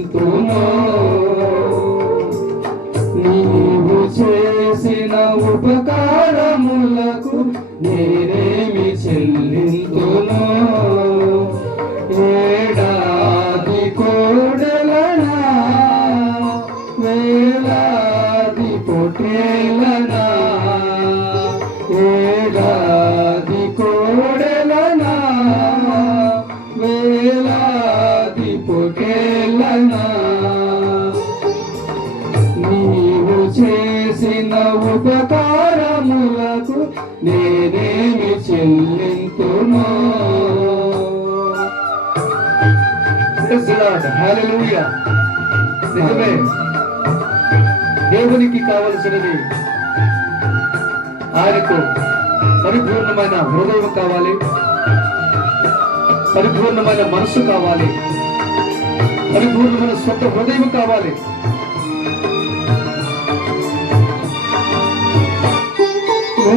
చెల్లింతును. నీవు చేసిన ఉపకారములకు నేనేమి చెల్లింతును. ఏడాది కోడెలనా వేలాది పొట్టేలనా, ఏడాది కోడెలనా వేలాది పొట్టేలనా, నీవు చేసిన ఉపకారములకు నేనేమి చెల్లింతును. హల్లెలూయా. నిజమే, దేవునికి కావలసినది ఆయనకు పరిపూర్ణమైన హృదయం కావాలి, పరిపూర్ణమైన మనసు కావాలి, పరిపూర్ణమైన స్వత హృదయం కావాలి.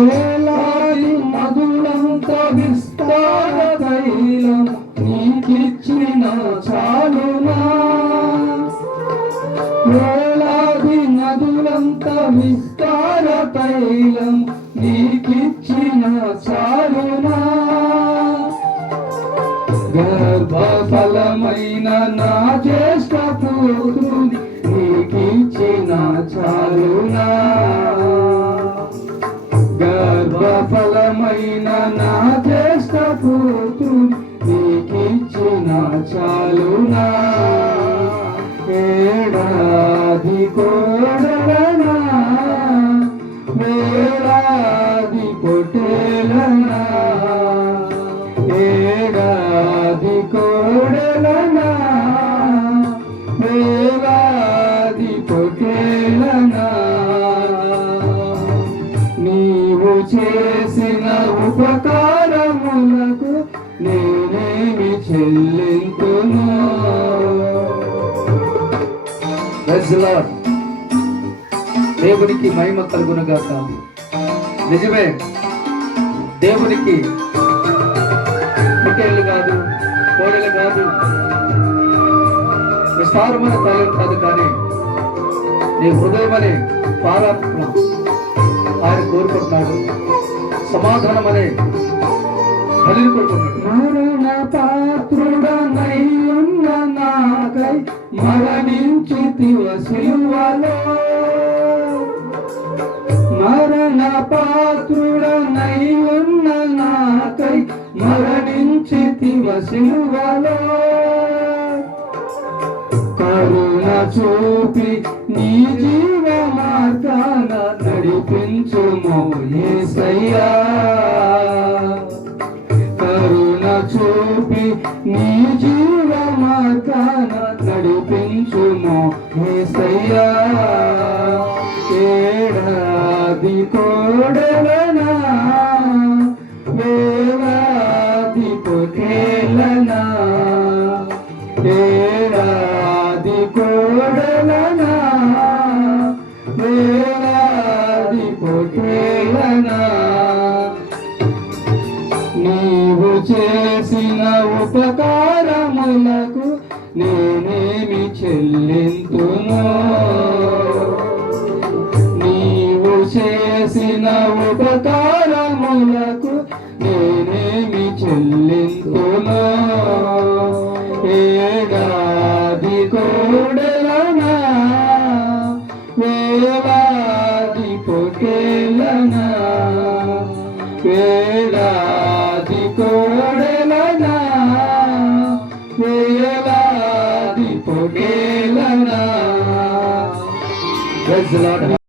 వేలాది నదులంత విస్తార తైలం నీకిచ్చిన చాలునా, వేలాది నదులంత విస్తార తైలం నీకిచ్చిన చాలునా, గర్భఫలమైన నా జ్యేష్ఠ పుత్రుని నీకిచ్చిన చాలునా, గర్భఫలమైన నా జ్యేష్ఠ పుత్రుని నీకిచ్చిన చాలునా, ఏడాది కోడెలనా వేలాది పొట్టేలనా, ఏడాది కోడెలనా వేలాది పొట్టేలనా, నీవు చేసిన ఉపకారములకు నేనేమి చెల్లింతును. దేవునికి మహిమ కలుగునుగాక. నిజమే, దేవునికి పొట్టేళ్ళు కాదు, కోడెలు కాదు, విస్తారమైన తైలం కాదు, కానీ నీ హృదయం అనే పారాత్మ ఆయన కోరుకుంటున్నాడు. సమాధానం అనే బలిని కోరుకుంటున్నాడు. మరణ పాత్రుడనై ఉన్న నాకై మరణించితివ సిలువలో, మరణ పాత్రుడనై ఉన్న నాకై మరణించితివ సిలువలో, కరుణ చూపి నీ జీవ మార్గాన నడిపించుము యేసయ్యా, కరుణ చూపి నీ జీవ మార్గాన నడిపించుము యేసయ్యా, ఏడాది కోడెలనా వేలాది పొట్టేలనా, ఏడాది కోడెలనా వేలాది పొట్టేలనా, నీవు చేసిన ఉపకారములకు నేనేమి చెల్లింతును. నీవు చేసిన ఉపకారములకు నేనేమి చెల్లింతును. ఏడాది కోడెలనా వేలాది పొట్టేలనా, వేలాది కోడెలనా వేలాది పొట్టేలనా.